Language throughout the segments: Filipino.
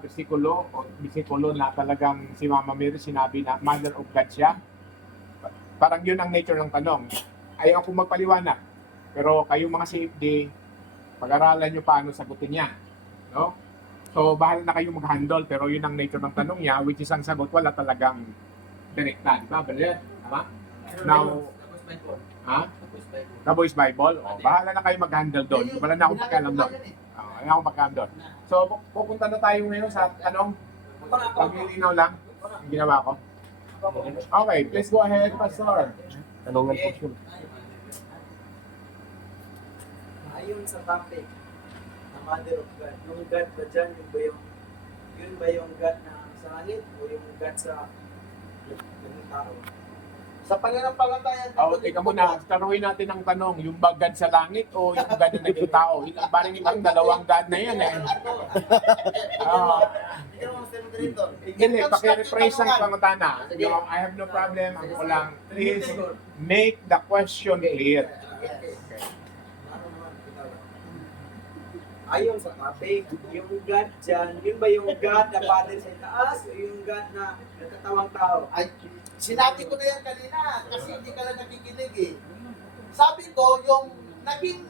bersikulo na talagang si Mama Mary sinabi na Mother of God siya. Parang yun ang nature ng tanong. Ayaw akong magpaliwanag. Pero kayong mga CFD, pag-aralan nyo paano sagutin niya. No? So, bahala na kayong mag-handle. Pero yun ang nature ng tanong niya, which is ang sagot, wala talagang direktan. Ba, Brother? Tama? Now, ha? The Voice Bible? O, bahala na kayo mag-handle doon. Wala na akong pakialam doon. Ayaw akong pakialam doon. So, pupunta na tayo ngayon sa tanong. Pag-ilinaw lang ang ginawa ko. Okay, please go ahead, Pastor. Tanungan po siya. Ayon sa topic na Mother of God, yung God ba dyan, yun ba yung God na sa langit o yung God sa yung tao? Sa pananampalataya, Teka muna, taruhin natin ang tanong, yung ba God sa langit o yung God na naging tao? Parang yung dalawang God na yan eh. Hindi, paki-rephrase ang pangatana. I have no problem, ang ko lang, please make the question clear. Ayon sa topic, yung God dyan, yun ba yung God na Father sa taas o yung God na natatawang tao? ay, sinabi ko na yan kanina kasi hindi ka lang nakikinig eh. Sabi ko, yung naging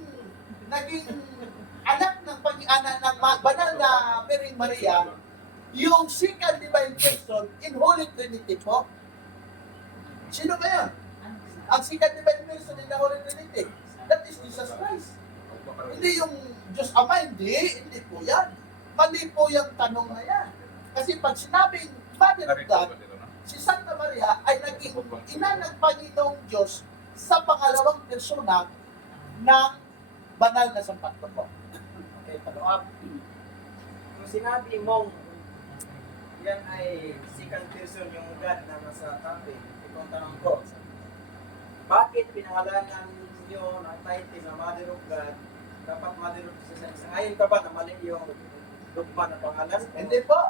anak ng pag-anak ng banal na Mary Maria, yung second divine person in Holy Trinity po. Sino ba yan? Ang second divine person in the Holy Trinity. That is Jesus Christ. Hindi yung Diyos Ama, hindi po yan. Mali po yung tanong na yan. Kasi pag sinabing Mother of God, si Santa Maria ay naging ina ng Panginoong Diyos sa pangalawang persona ng banal na sampatlo po. Okay, follow up. Kung sinabi mong yan ay second person yung God na nasa topic, itong tanong ko, bakit pinangalanan niyo ng title na Mother of God? Dapat Mother of Jesus. Sa ngayon ka ba na mali yung dogma na pangalan? Hindi po.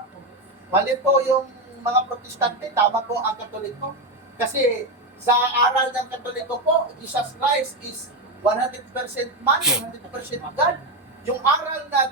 Mali po yung mga protestante, tama po ang katoliko. Kasi sa aral ng katoliko po, Jesus Christ is 100% man, 100% God. Yung aral na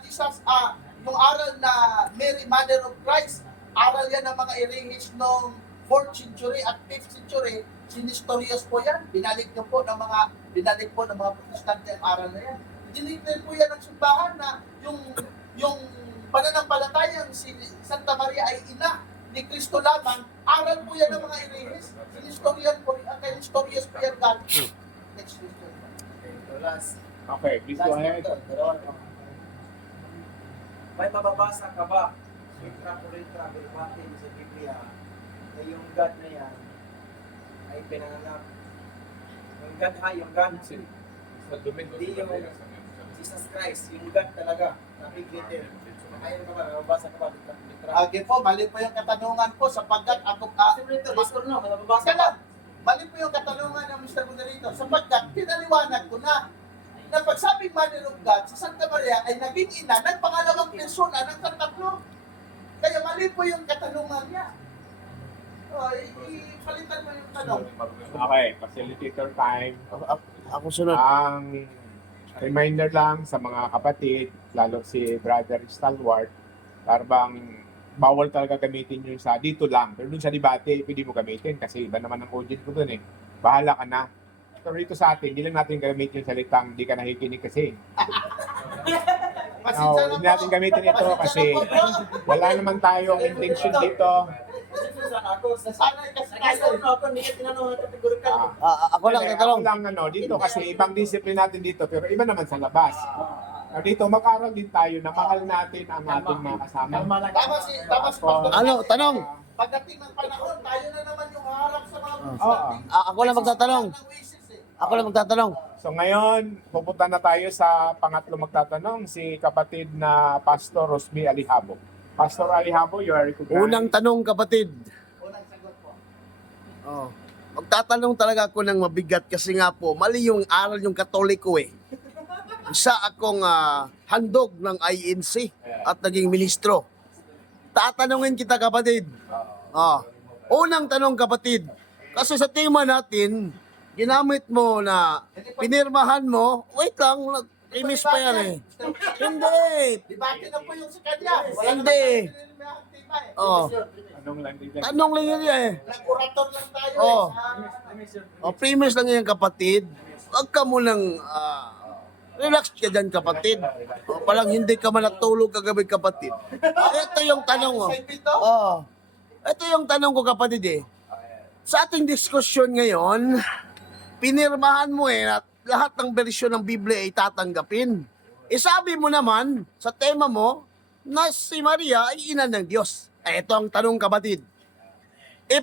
yung aral na Mary, Mother of Christ, aral yan ng mga erehis noong 4th century at 5th century, sinistorious po yan. Binalik po ng mga protestante ang aral na yan. Dinignan po yan ng simbahan na yung pananampalatayang si Santa Maria ay ina ni Kristo lamang, aral po yan ng mga erehis. Sinistorian po, historious po yan galing. Next question. Okay, so last. Okay, please go ahead. May mababasa ka ba intra verbatim sa Biblia na yung God na yan ay pinanganak? Yung God ay yung God hindi yung Jesus Christ, yung God talaga na big letter. Ayun ka ba, mababasa ka ba? Okay po, mali po yung katanungan po sapagkat ako Mababasa Teka lang, mali po yung katanungan ng Mr. Moderator sapagkat pinaliwanag ko na pagsabing Mother of God, si Santa Maria ay naging ina ng pangalawang persona ng katatlo. Kaya mali po yung katanungan niya. Ipalitan mo yung tanong. Okay, facilitator time. Ako sunod. Ang reminder lang sa mga kapatid, lalo si Brother Stalwart, parang bawal talaga gamitin yun sa dito lang. Pero dun sa debate, pwede mo gamitin kasi iba naman ang audience ko dun eh. Bahala ka na. Pero dito sa atin, hindi lang natin gamitin yung salitang hindi ka nakikinig kasi. Pasensya na Hindi natin gamitin ito kasi wala naman tayong intention dito. Nasanay kasi tayo. Ako lang tatanong. Ako lang dito kasi ibang discipline natin dito pero iba naman sa labas. Dito mag-aral din tayo na mahal natin ang ating mga kasama. Tama si Pastor. Ano, tanong? Pagdating ng panahon, tayo na naman yung harap sa mga Ako lang magtatanong. Ako lang magtatanong. So ngayon, pupunta na tayo sa pangatlo magtatanong, si kapatid na Pastor Rosby Alihabo. Pastor Alihabo, you are recognized. Unang tanong, kapatid. Unang sagot po. Oh. Magtatanong talaga ako ng mabigat kasi nga po, mali yung aral yung Katoliko eh. Isa akong handog ng INC at naging ministro. Tatanungin kita, kapatid. Unang tanong, kapatid. Kasi sa tema natin, ginamit mo na pinirmahan mo, wait lang, premise pa yan eh. Hindi. Debate na po yung sa kanya. Wala Hindi. naman tayo tema eh. Oh, Anong lang din? tanong lang yun eh. Nag-orator lang tayo Oh. eh. O, premise lang yan kapatid. Huwag ka munang relax ka dyan kapatid. O, palang hindi ka man natulog kagabi kapatid. Ito yung tanong mo. Oh. Ito yung tanong ko kapatid eh. Sa ating diskusyon ngayon, pinirmahan mo eh na lahat ng bersyon ng Biblia ay tatanggapin. Sabi mo naman sa tema mo na si Maria ay ina ng Diyos. Ito ang tanong kapatid.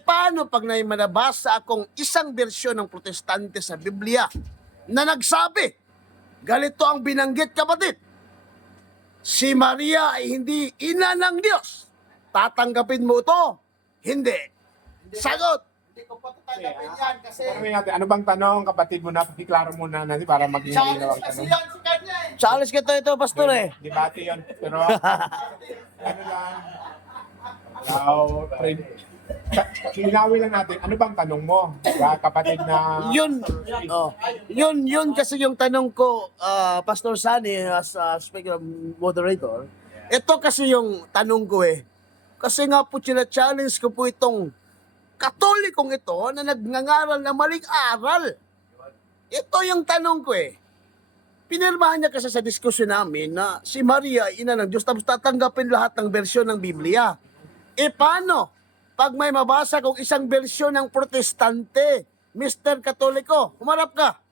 Paano pag may manabasa akong isang bersyon ng protestante sa Biblia na nagsabi, ganito ang binanggit kapatid, si Maria ay hindi ina ng Diyos. Tatanggapin mo ito? Hindi. Sagot. Hindi ko pa tatanggapin yan kasi Tanungin natin, ano bang tanong, kapatid mo na, iklaro muna natin para maging malinaw challenge ang kasi tanong. yan si kanya eh. Challenge kita ito, pastor eh. Debate yun. Pero, ano lang, linawin lang natin, ano bang tanong mo? Kapatid na... Yun kasi yung tanong ko, Pastor Sunny, as speaker moderator. Ito kasi yung tanong ko eh. Kasi nga po, challenge ko po itong Katolikong ito na nagngangaral na maling aral. Ito yung tanong ko eh. Pinirmahan niya kasi sa diskusyon namin na si Maria ay ina ng Diyos tapos tatanggapin lahat ng bersyon ng Biblia. Paano? Pag may mabasa kong isang bersyon ng protestante, Mr. Katoliko, humarap ka.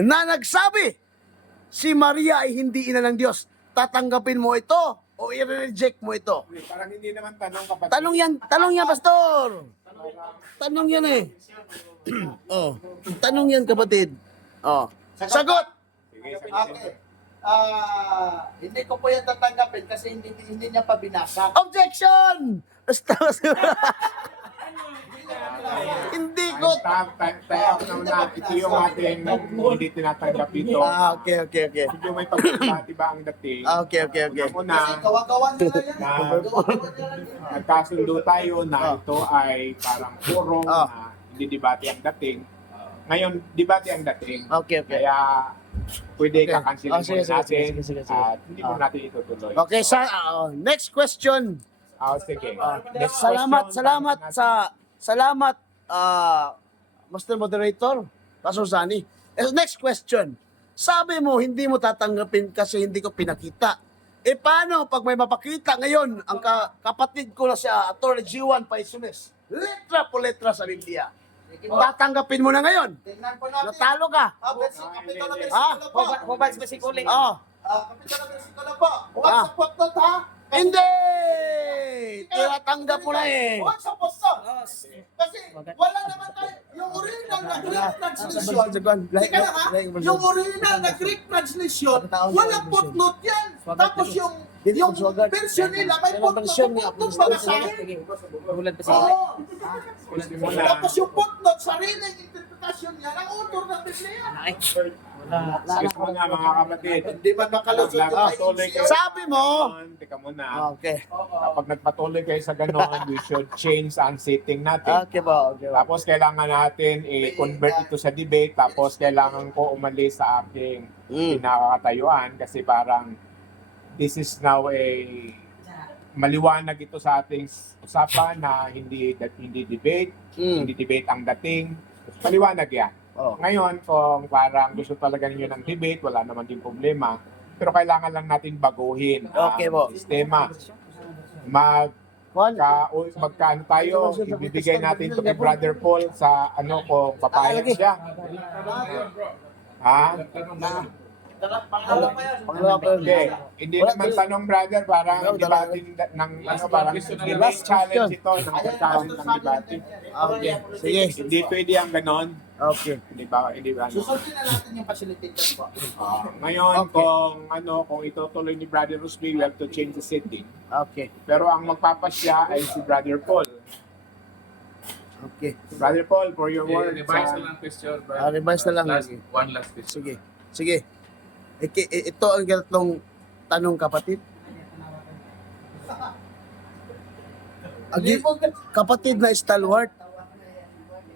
Na nagsabi, si Maria ay hindi ina ng Diyos. Tatanggapin mo ito o i-reject mo ito? Parang hindi naman tanong, kapatid. Tanong yan, pastor. Tanong yan eh. Oh, tanong yan kapatid. Oh. Sagot. Sige, sagutin. Okay. Hindi ko po yan tatanggapin kasi hindi niya pa binasa. Objection! Basta, hindi ko. Tayo na ito yung ating hindi tinatanggap dito. Okay. Medyo may pagkakati ba ang dating? Okay. Ako Kasi na, gawa-gawa niya na yan. Na- Gawa-gawa niya lang yan. nagkasundo tayo na ito ay parang puro na hindi debate ang dating. Ngayon, debate ang dating. Okay. Kaya pwede kakansilin Sige. muna natin Sige. at hindi mo natin itutuloy. Okay, next question. Sige. Next Salamat question, salamat Master Moderator, Pastor Sunny. Next question. Sabi mo hindi mo tatanggapin kasi hindi ko pinakita. Paano pag may mapakita ngayon ang kapatid ko na si Atty. G1 Paisunes? Letra po letra sa Biblia. Tatanggapin mo na ngayon. Tingnan po natin. Natalo ka. Kapito na Ah, versikulo po. Hubad basikuling. Kapito na versikulo po. Huwag sa poktot ha. Hindi! Tinatanggap mo na eh. Huwag sa posto. Kasi wala naman tayo. Yung original na Greek translation. Tika lang ha. Yung original na Greek translation, walang footnote yan. Tapos yung version nila, may footnote babasahin. Hubad Oo. Simula. Tapos yung footnote, sariling interpretasyon niya, ang author ng Biblia. Excuse mo na mga kapatid. Hindi man makalusot yung Nagpatuloy kayo. Sabi mo. Teka muna. Okay. Kapag nagpatuloy kayo sa ganon, we should change ang setting natin. Okay ba? Tapos kailangan natin i-convert ito sa debate. Tapos kailangan ko umalis sa aking pinakakatayuan kasi parang this is now maliwanag ito sa ating usapan na hindi debate, hindi debate ang dating. Maliwanag yan. Oh. Ngayon, kung parang gusto talaga ninyo ng debate, wala naman din problema. Pero kailangan lang natin baguhin Okay po. ang sistema. Magkano tayo, ibibigay natin to kay Brother Paul sa kung papayag siya. Ha? Pangalawa pa yan. Hindi naman tanong, brother, parang debating parang debate challenge ito, challenge ng debate. Okay. Sige. Hindi pwede ang ganon. Okay. Hindi ba? Susundin na natin yung facilitator po. Ngayon, Okay. kung itutuloy ni Brother Rusby, we have to change the setting. Okay. Pero ang magpapasya ay si Brother Paul. Okay. Brother Paul, for your words. Revise na lang question. bro. Revise na lang. One last question. Sige. Ito ang ganitong tanong kapatid. Kapatid na stalwart,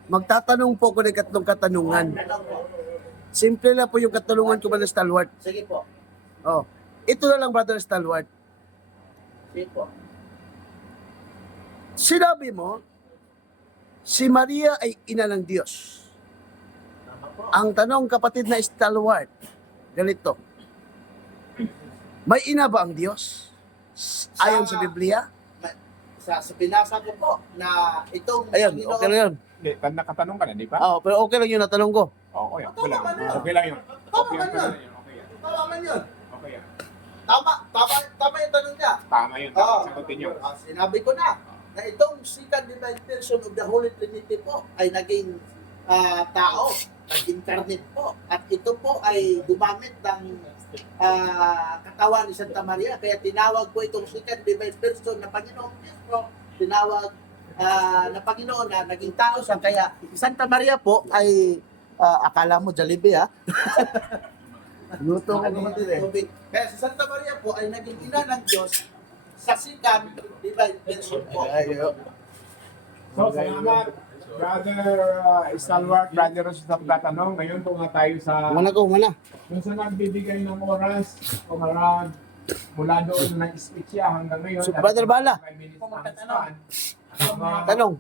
magtatanong po ko ng katlong katanungan. Simple lang po yung katulungan ko, Brother Stalwart. Sige po. Oh. Ito na lang, Brother Stalwart. Sige po. Sinabi mo, si Maria ay ina ng Diyos. Tama po. Ang tanong, kapatid na Stalwart, ganito. May ina ba ang Diyos? Ayon sa Biblia? Sa binasa ko po na itong Ayun, Panginoon- okay lang yun. Hindi, nakatanong ka na, di ba? Oh, pero okay lang yun natanong ko. Oo, okay. Tama lang. naman yun. Okay lang yun. Tama Okay naman lang yun. yun. Okay yan. Tama man yun. Okay yan. Tama yung tanong niya. Tama yun. Oo. Dapat sagutin yun. Sinabi ko na itong second divine person of the Holy Trinity po ay naging tao, nag-incarnate po. At ito po ay gumamit ng katawan ni Santa Maria. Kaya tinawag po itong second divine person na Panginoong Kristo. Tinawag na Panginoon na naging tao siya. Kaya Santa Maria po ay akala mo Jollibee ha? Luto ko kapatid eh. Kaya si Santa Maria po ay naging ina ng Diyos sa second divine person po. So, salamat. Brother Stalwart, Brother Ross sa pagtatanong. Ngayon po nga tayo sa Umana. kung saan nagbibigay ng oras o around mula doon ng speech niya hanggang ngayon. So, Brother Bala. 5 minutes ang span. Ang mga- Tanong.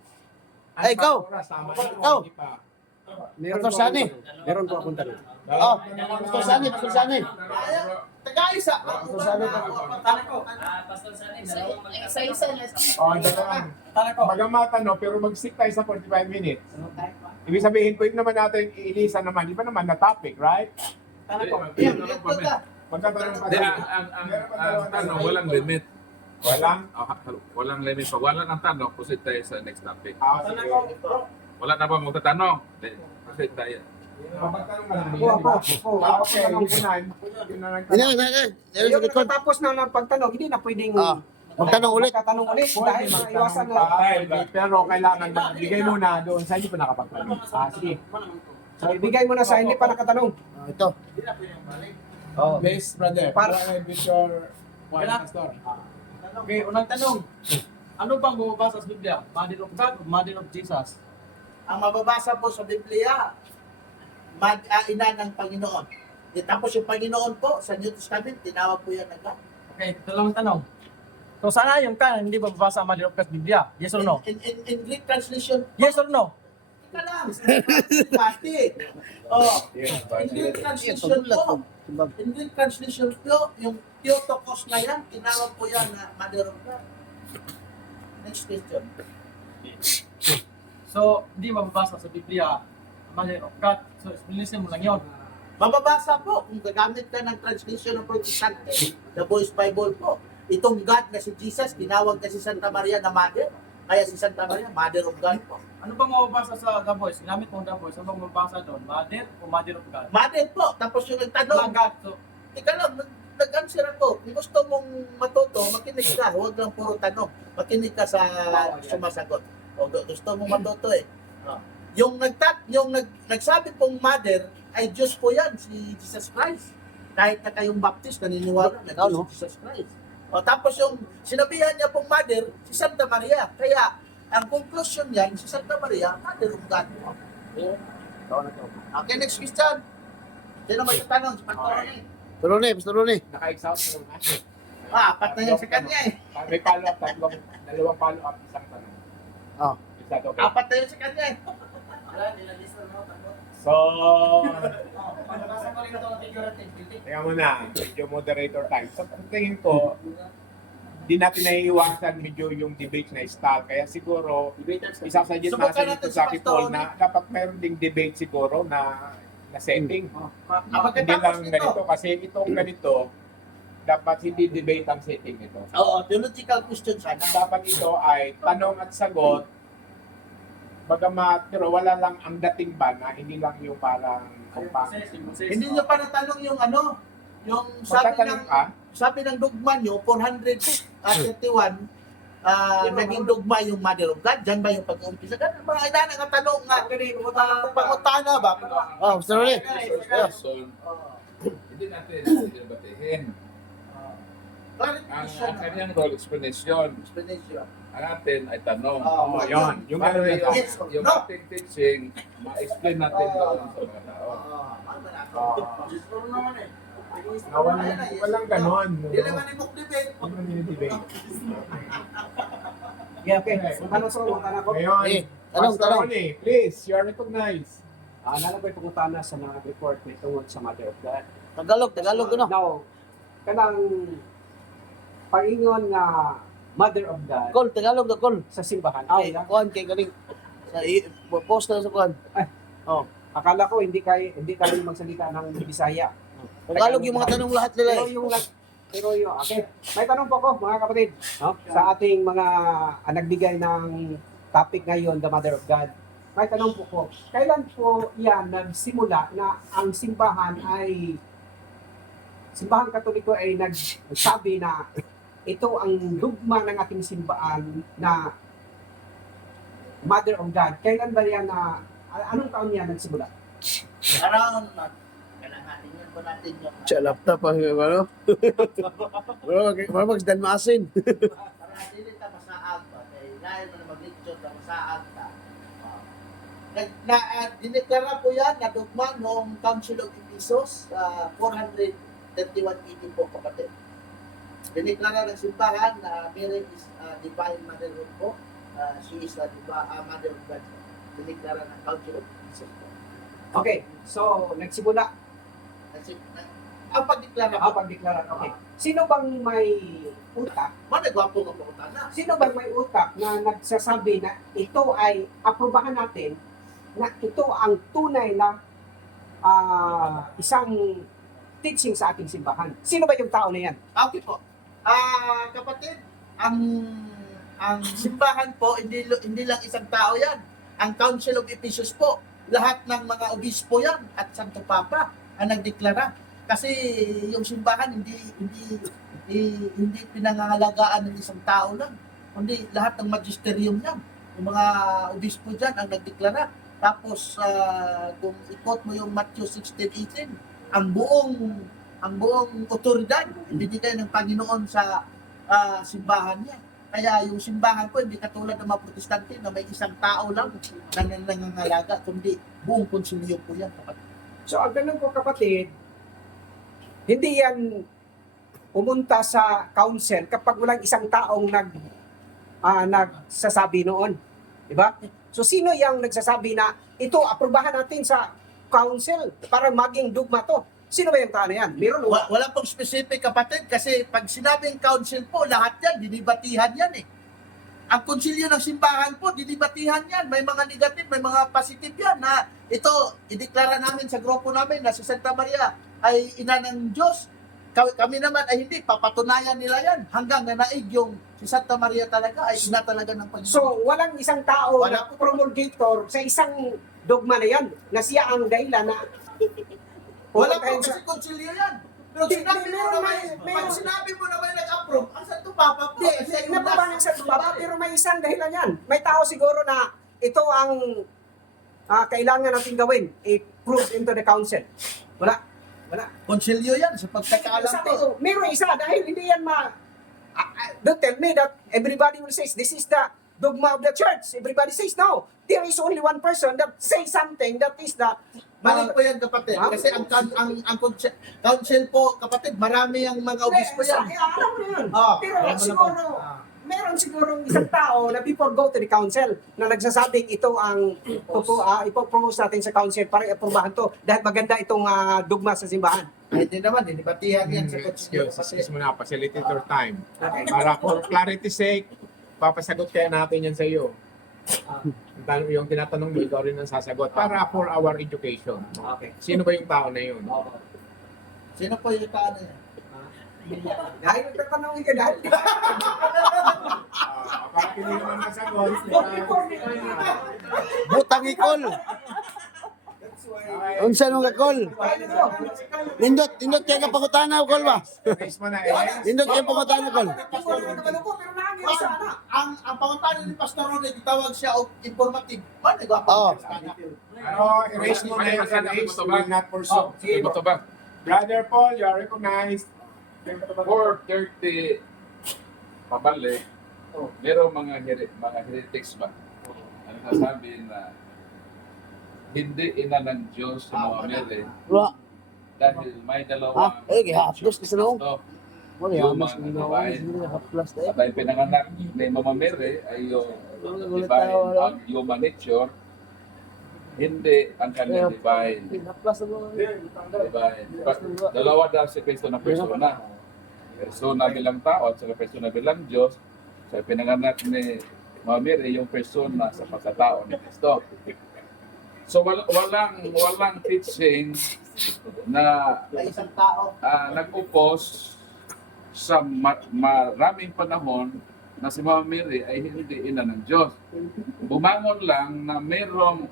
ang Ay, ikaw. oras, tama yun o Ikaw. hindi pa? Pastor Sani. Meron po akong tanong. Oh, Pastor Sani, Pastor Sani. Tagaisa. Pastor Sani. Isa-isa na. O, dalawang. Bagamat ano, pero mag-stick tayo sa 45 minutes. Ibig sabihin, pwede naman natin iilisan naman. Di ba naman na topic, right? Magkatanong pa Hindi, tayo. ang tanong, walang limit. Walang? Walang limit. Pag wala ng tanong, proceed tayo sa next topic. Sige. Wala na ba magtatanong? Hindi, proceed tayo. Mapagtanong ka lang. Okay, yun na. Yun na lang. Sa likod. Tapos na ng pagtanong, hindi na pwedeng Magtanong ulit. magtatanong ulit dahil maiwasan na. Pero kailangan magbigay muna doon sa hindi pa nakapagtanong. Sige. So, ibigay mo na sa hindi pa nakatanong. Ito. Please, brother. Para- with your point, Pastor. Okay, unang tanong. Ano bang bumabasa sa Biblia? Mother of God o Mother of Jesus? Ang mababasa po sa Biblia, ina ng Panginoon. Tapos yung Panginoon po, sa New Testament, tinawag po yan ng God. Okay, ito lang ang tanong. So sana yung ka, hindi ba babasa ang Mother of God sa Biblia? Yes or no? In Greek translation, Yes or no? ika lang. Pati. Oh, in Greek translation po, in Greek translation po, yung Theotokos na yan, tinawag po yan na Mother of God. Next question. So, hindi mababasa sa Biblia ang Mother of God. So, explanation mo lang yun. Mababasa po kung gagamit ka ng translation ng Protestante, the Boys Bible po. Itong God na si Jesus, tinawag na si Santa Maria na Mother. Kaya si Santa Maria, Mother of God po. Ano bang mababasa sa The Voice? Ginamit mo ang The Voice. Ano bang mababasa doon? Mother o Mother of God? Mother po. Tapos yung nagtanong, Walang God. So, ika lang, nag-answer ako. Kung gusto mong matuto, makinig ka. Huwag lang puro tanong. Makinig ka sa sumasagot. O gusto mong matuto eh. Yung nagsabi pong mother, ay Diyos po yan, si Jesus Christ. Kahit na kayong Baptist, naniniwala na Diyos si Jesus Christ. O tapos yung sinabihan niya pong mother, si Santa Maria. Kaya, ang conclusion niyan, si Santa Maria, mother of God. Okay, next question. Sino magtatanong? Si Pastor Ronnie. Pastor Ronnie. Naka-exhaust na naman. Apat na yan sa kanya eh. May follow-up, dalawang follow-up, isang tanong. Ah. Is that okay? Apat na yan sa kanya eh. So, Pagkabasa ko rin ito ang figurative. tingnan mo na, medyo moderator time. So, ang tingin ko, di natin naiiwasan medyo yung debate na style. Kaya siguro, isasuggest Subukan natin natin ito si sa Pastor Paul na dapat mayroon ding debate siguro na setting. Hindi lang ganito. Kasi itong ganito, dapat hindi debate ang setting ito. Oo, theological question sana. Dapat ito ay tanong at sagot. Bagamat, pero wala lang ang dating ba na hindi lang yung parang Hindi nyo pa natanong yung ano, yung magtatanong ka, sabi ng dogma nyo, 431, naging dogma yung Mother of God. Diyan ba yung pag-uumpisa? Ganun, mga ina nakatanong nga, pangutana ba? Pastor Ronnie. Question, hindi natin debatehin. Clarification. Ang kanyang role, explanation. Explanation. Ang atin ay tanong. oh, yun. Yung Para ganun na yung, Yes or yung no? ating teaching, ma-explain natin doon sa mga tao. Ano ba natin? Puro naman eh. Walang ganon. Dili man imong debate. Debate. Okay. Tanong sa mga tanong ko. Ngayon, Eh, tanong, Pastor tanong. Ronnie, please, you are recognized. Nalabay pangutana sa mga report may tungod sa Mother of God. Tagalog ano? Now, kanang paingon nga Mother of God Kol, Tagalog na kol. sa simbahan. Ay, Okay, kuan kay galing. Post na sa kuan. akala ko hindi kayo magsalita ng Bisaya. Tagalog yung mga tanong lahat nila eh. Pero yung okay. May tanong po ko mga kapatid, no? Sa ating mga nagbigay ng topic ngayon, the Mother of God. May tanong po ko, kailan po yan nagsimula na ang simbahan Katoliko ay nagsabi na ito ang dogma ng ating simbahan na Mother of God. Kailan ba yan na anong taon yan nagsimula? Around kailanganin yan po natin yung Sa laptop ang ano. Bro, magdan maasin. para dili ta masaag ba kay dahil man mag-lecture ta masaag ta. Dineklara po yan na dogma noong Council of Ephesus 431 AD po kapatid. Dineklara ng simbahan na Mary is divine motherhood po. She is the mother of God. Dineklara ng Council of Ephesus po. Okay, so nagsimula Ang pagdeklara po, pagdeklara. Okay. Sino bang may utak? managwapo nga po na. Sino bang may utak na nagsasabi na ito ay aprobahan natin na ito ang tunay na isang teaching sa ating simbahan? Sino ba yung tao na yan? Okay po. Kapatid, ang simbahan po, hindi lang isang tao yan. Ang Council of Ephesus po, lahat ng mga obispo yan at Santo Papa ang nagdeklara. Kasi yung simbahan hindi pinangangalagaan ng isang tao lang. Kundi lahat ng magisterium yan. Yung mga obispo dyan ang nagdeklara. Tapos kung ikot mo yung Matthew 16:18, ang buong otoridad ibinigay ng Panginoon sa simbahan niya. Kaya yung simbahan po hindi katulad ng mga Protestante na may isang tao lang na nangangalaga, kundi buong konsilyo po yan. So ang ganun ko kapatid, hindi yan pumunta sa council kapag walang isang taong nagsasabi noon. Di ba? So sino yung nagsasabi na ito aprobahan natin sa council para maging dogma to? Sino ba yung tao na yan? Meron o Wala pong specific kapatid kasi pag sinabing council po, lahat yan, dinibatihan yan eh. Ang konsilyo ng simbahan po, dinibatihan yan. May mga negative, may mga positive yan na ito, ideklara namin sa grupo namin na si Santa Maria ay ina ng Diyos. Kami naman ay hindi, papatunayan nila yan hanggang nanaig yung si Santa Maria talaga ay ina talaga ng Panginoon. So, walang isang tao Wala na promulgator sa isang dogma na yan na siya ang dahilan na Wala po pumuntahin kasi konsilyo yan. Pero sinabi mo naman, pag sinabi mo naman nag-approve, ang Santo Papa po. Hindi, napapanan sa baba, pero may isang dahilan yan. May tao siguro na ito ang kailangan natin gawin, i-prove into the council. Wala. Konsilyo yan sa pagkakaalam Sabi ko. ko, meron isa dahil hindi yan don't tell me that everybody will say, this is the dogma of the church. Everybody says, no. There is only one person that says something that is the Mali po yan kapatid. Kasi ang council po kapatid, marami ang mga obispo yan. Alam mo yun. Pero alam mo na siguro, meron sigurong isang tao na before go to the council na nagsasabing ito ang ipopromote natin sa council para i-aprobahan to dahil maganda itong dogma sa simbahan. Hindi naman, dinibatihan yan sa konsilyo. Excuse mo na, facilitator time. Para for clarity's sake, papasagot kaya natin yan sa iyo. Yung tinatanong mo, ikaw rin ang sasagot. Para for our education. Okay. Sino ba yung tao na yun? Sino po yung tao na yan? Dahil nagtatanong ka dahil. Para hindi naman masagot. Butang ikol. Unsa nung kakol? Nindot kay kapangutana kol ba? Raise mo na eh. Nindot kay pangutana kol. Ang pangutan ni Pastor Ronnie, tawag siya og informative. Paano gwapo? Oo. Pero erase mo na yung erase. Will not pursue. Iba to ba? Brother Paul, you are recognized. 430 pabalik, merong mga heretics ba? Ang nasabi na hindi ina ng Diyos sa mga Mary, Wa. dahil may dalawang haplos kasi no. Kristo. Wala Yung mas mga ginawa, babae. hindi haplos tayo. At ay pinanganak ni Mama Mary ay yung divine, ang human nature, hindi ang kanyang divine. Haplos mo. Divine. Dalawa daw si Kristo na persona. Persona bilang tao at saka persona bilang Diyos. So pinanganak ni Mama Mary yung persona sa pagkatao ni Kristo. So walang teaching na isang tao. nag-upos sa maraming panahon na si Mama Mary ay hindi ina ng Diyos. Bumangon lang na mayroong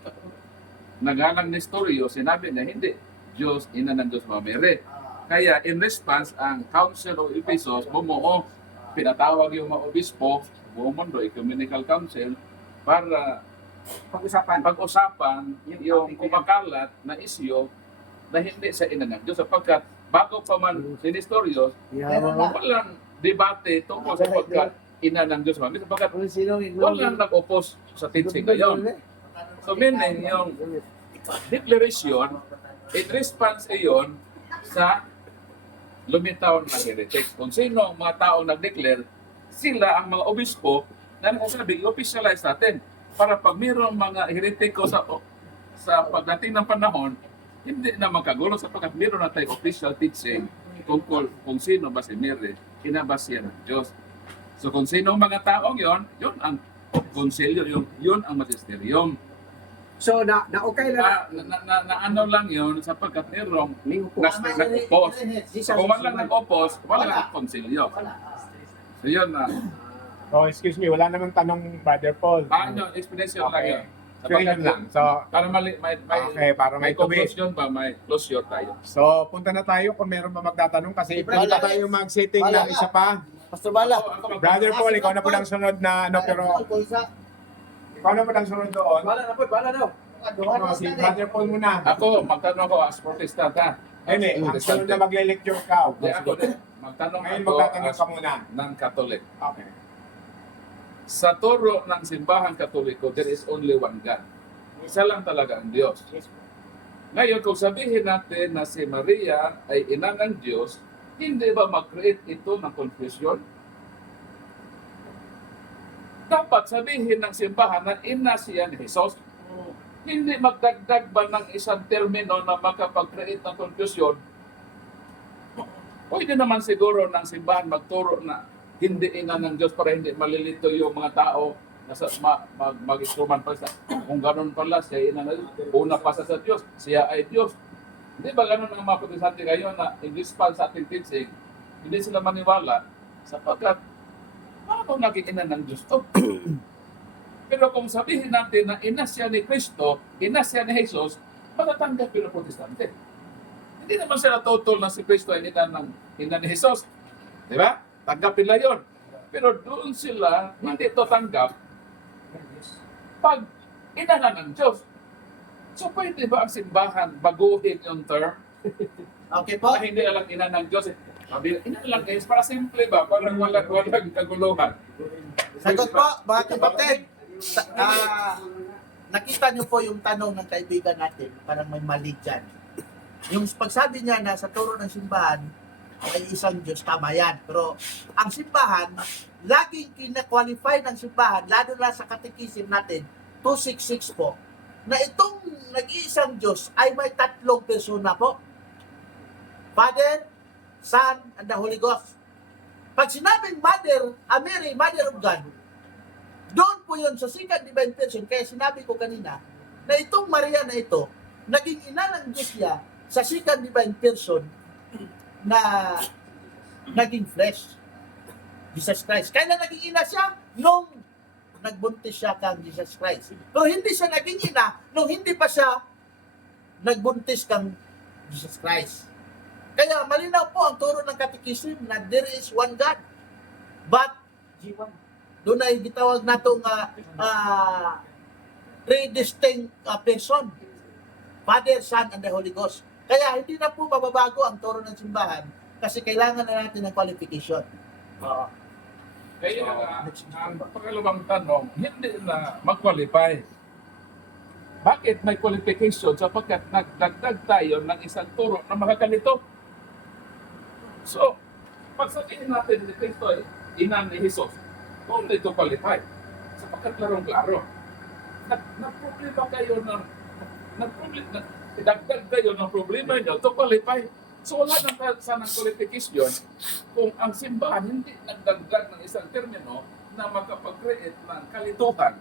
nagalang Nestoryo, sinabi na hindi Diyos, ina ng Diyos Mama Mary. Kaya in response, ang Council of Ephesus bumuo, pinatawag yung mga obispo, buong mundo, Ecumenical Council, para pag-usapan yung kumakalat na isyo na hindi sa ina ng Diyos. Sapagkat bago pa man si Nestorius, walang debate tungkol sa pagkat ina ng Diyos. Sapagkat walang nag-oppose sa teaching ngayon. So meaning yung declaration, in response iyon sa lumitaw na heretics. Kung sino ang mga taong nag-declare, sila ang mga obispo na nagsasabi, i-officialize natin para pag mayroong mga heretiko sa pagdating ng panahon, hindi na magkagulo sapagkat mayroon na tayong official teaching kung sino ba si Mary, kinabasya ng Diyos. So kung sino ang mga taong yon ang konsilyo, yun ang magisterium. So, na-okay lang. Ano lang yun sapagkat mayroong nag-oppose. Kung walang nag-oppose, walang konsilyo. So yun na. So, excuse me, wala namang tanong, Brother Paul. Ano, explanation lang yun. Explanation lang. So, Para may to be. conclusion ba, may closure tayo. So, punta na tayo kung meron pa magtatanong kasi pwede Wala. tayo mag-setting Wala. ng isa pa. Pastor Bala. Brother Paul, ikaw na po lang sunod na ano, pero ikaw na po lang sunod doon. Bala na po, bala na. Ano, si Brother Paul muna. Ako, magtanong ako as protestant ha. Hindi, ang sunod na magle-lecture ka. Hindi ako, magtanong Ngayon ako magtatanong as ka muna. ng Catholic. Okay. Sa turo ng simbahan Katoliko, there is only one God. Isa lang talaga ang Diyos. Ngayon, kung sabihin natin na si Maria ay ina ng Diyos, hindi ba mag-create ito ng confusion? Dapat sabihin ng simbahan na ina siya ni Jesus. Hindi magdagdag ba ng isang termino na makapag-create ng confusion? Pwede naman siguro ng simbahan magturo na hindi ina ng Diyos para hindi malilito yung mga tao na mag-instrument pa sa kung ganun pala siya ina ng Diyos. Una pa sa Diyos, siya ay Diyos. Hindi ba ganun ang mga protestante ngayon na in response sa ating teaching, hindi sila maniwala sapagkat paano naging ina ng Diyos to? Pero kung sabihin natin na ina siya ni Kristo, ina siya ni Jesus, matatanggap yung protestante. Hindi naman sila totoo na si Kristo ay ina ni Jesus. Di ba? Tanggap nila yun. Pero doon sila hindi ito tanggap pag ina na ng Diyos. So pwede ba ang simbahan baguhin yung term? Okay po. Na hindi alam ina ng Diyos. Sabi, ina lang guys, para simple ba? Parang walang kaguluhan. Sagot po, mga kapatid. Nakita niyo po yung tanong ng kaibigan natin, parang may mali dyan. Yung pagsabi niya na sa turo ng simbahan, ay isang Diyos, tama yan. Pero ang simbahan, laging kina-qualify ng simbahan, lalo na sa katikisim natin, 266 po, na itong nag-iisang Diyos ay may tatlong persona po. Father, Son, and the Holy Ghost. Pag sinabing Mother, Mary, Mother of God, doon po yun sa second divine person, kaya sinabi ko kanina, na itong Maria na ito, naging ina ng Diyos niya sa second divine person na naging flesh. Jesus Christ. Kaya na naging ina siya nung nagbuntis siya kang Jesus Christ. Pero hindi siya naging ina nung hindi pa siya nagbuntis kang Jesus Christ. Kaya malinaw po ang turo ng Catechism na there is one God. But, doon ay gitawag na itong three distinct person. Father, Son, and the Holy Ghost. Kaya hindi na po mababago ang turo ng simbahan kasi kailangan na natin ng qualification. Kaya ang pangalawang tanong, hindi na mag-qualify. Bakit may qualification? Sapagkat nagdagdag tayo ng isang turo na makakalito. So, pag sabihin natin ni Kristo ay ina ni Jesus, kung ito qualify, sapagkat larong-laro, nagproblema kayo ng dagdag kayo ng problema nyo to qualify. So wala na sanang qualification kung ang simbahan hindi nagdagdag ng isang termino na makapag-create ng kalituhan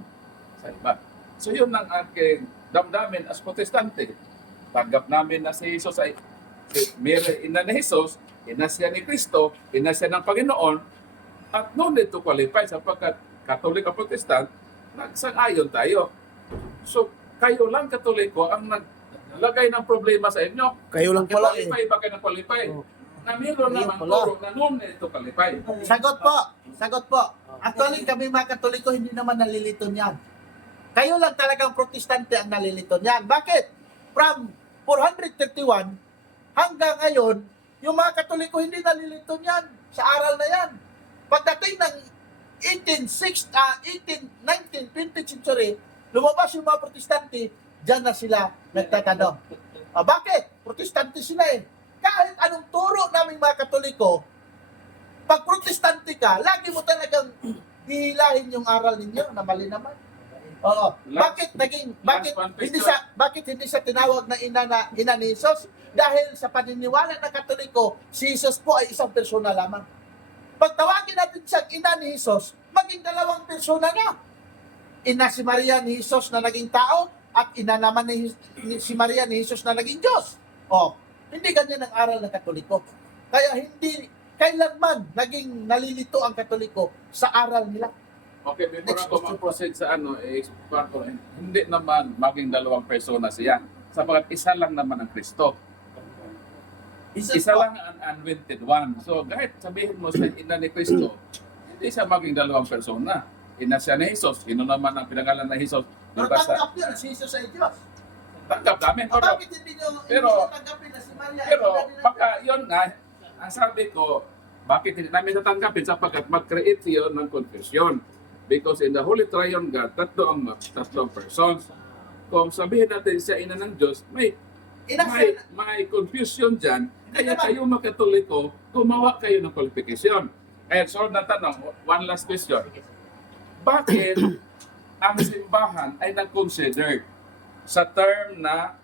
sa iba. So yun ang aking damdamin as protestante. Tanggap namin na si Jesus ay Mary, ina ni Jesus, ina siya ni Kristo, ina siya ng Panginoon, at no need to qualify sapagkat Katolik at Protestant, nagsang-ayon tayo. So kayo lang Katoliko ang naglagay ng problema sa inyo. Kayo lang pala eh. Qualify ba kayo na qualify? Na meron Ayun naman pala. turo na no need to qualify. Sagot po. Actually, kami mga Katoliko, hindi naman nalilito niyan. Kayo lang talagang protestante ang nalilito niyan. Bakit? From 431 hanggang ngayon, yung mga Katoliko hindi nalilito niyan sa aral na yan. Pagdating ng 19th, 20th century, lumabas yung mga protestante, dyan na sila nagtatanong. Bakit? Protestante sila eh. Kahit anong turo naming mga Katoliko, pag protestante ka, lagi mo talagang hihilahin yung aral ninyo na mali naman. Oo. Bakit hindi siya tinawag na ina ni Jesus? Dahil sa paniniwala ng Katoliko, si Jesus po ay isang persona lamang. Pag tawagin natin siyang ina ni Jesus, maging dalawang persona na. Ina si Maria ni Jesus na naging tao at ina naman si Maria ni Jesus na naging Diyos. Hindi ganyan ang aral ng Katoliko. Kaya hindi kailanman naging nalilito ang Katoliko sa aral nila. Okay, before ako mag-proceed sa i-explain ko, hindi naman maging dalawang persona siya. Sapagkat isa lang naman ang Kristo. Isa lang ang unwinted one. So, kahit sabihin mo sa ina ni Kristo, hindi siya maging dalawang persona. Ina siya ni Jesus. Sino naman ang pinangalan na Jesus? Pero tanggap niya na si Jesus ay Diyos. Tanggap namin. Bakit hindi niyo tanggapin na si Maria? Pero baka yun nga, ang sabi ko, bakit hindi namin natanggapin sapagkat mag-create yun ng confusion. Because in the Holy Triune God, tatlong persons. Kung sabihin natin siya ina ng Diyos, may confusion dyan. Kaya kayo mga Katoliko, gumawa kayo ng qualification. And so, na tanong, one last question. Bakit ang simbahan ay nag-consider sa term na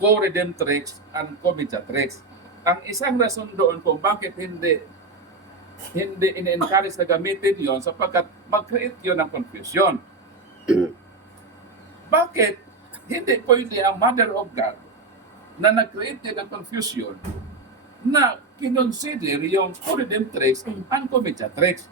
co-redemptrix and co-mediatrix? Ang isang rason doon kung bakit hindi in-encourage na gamitin yon sapagkat mag-create yun ng confusion. Bakit hindi pwede ang Mother of God na nag-create din ng confusion na kinonsider yung co-redemptrix and co-mediatrix?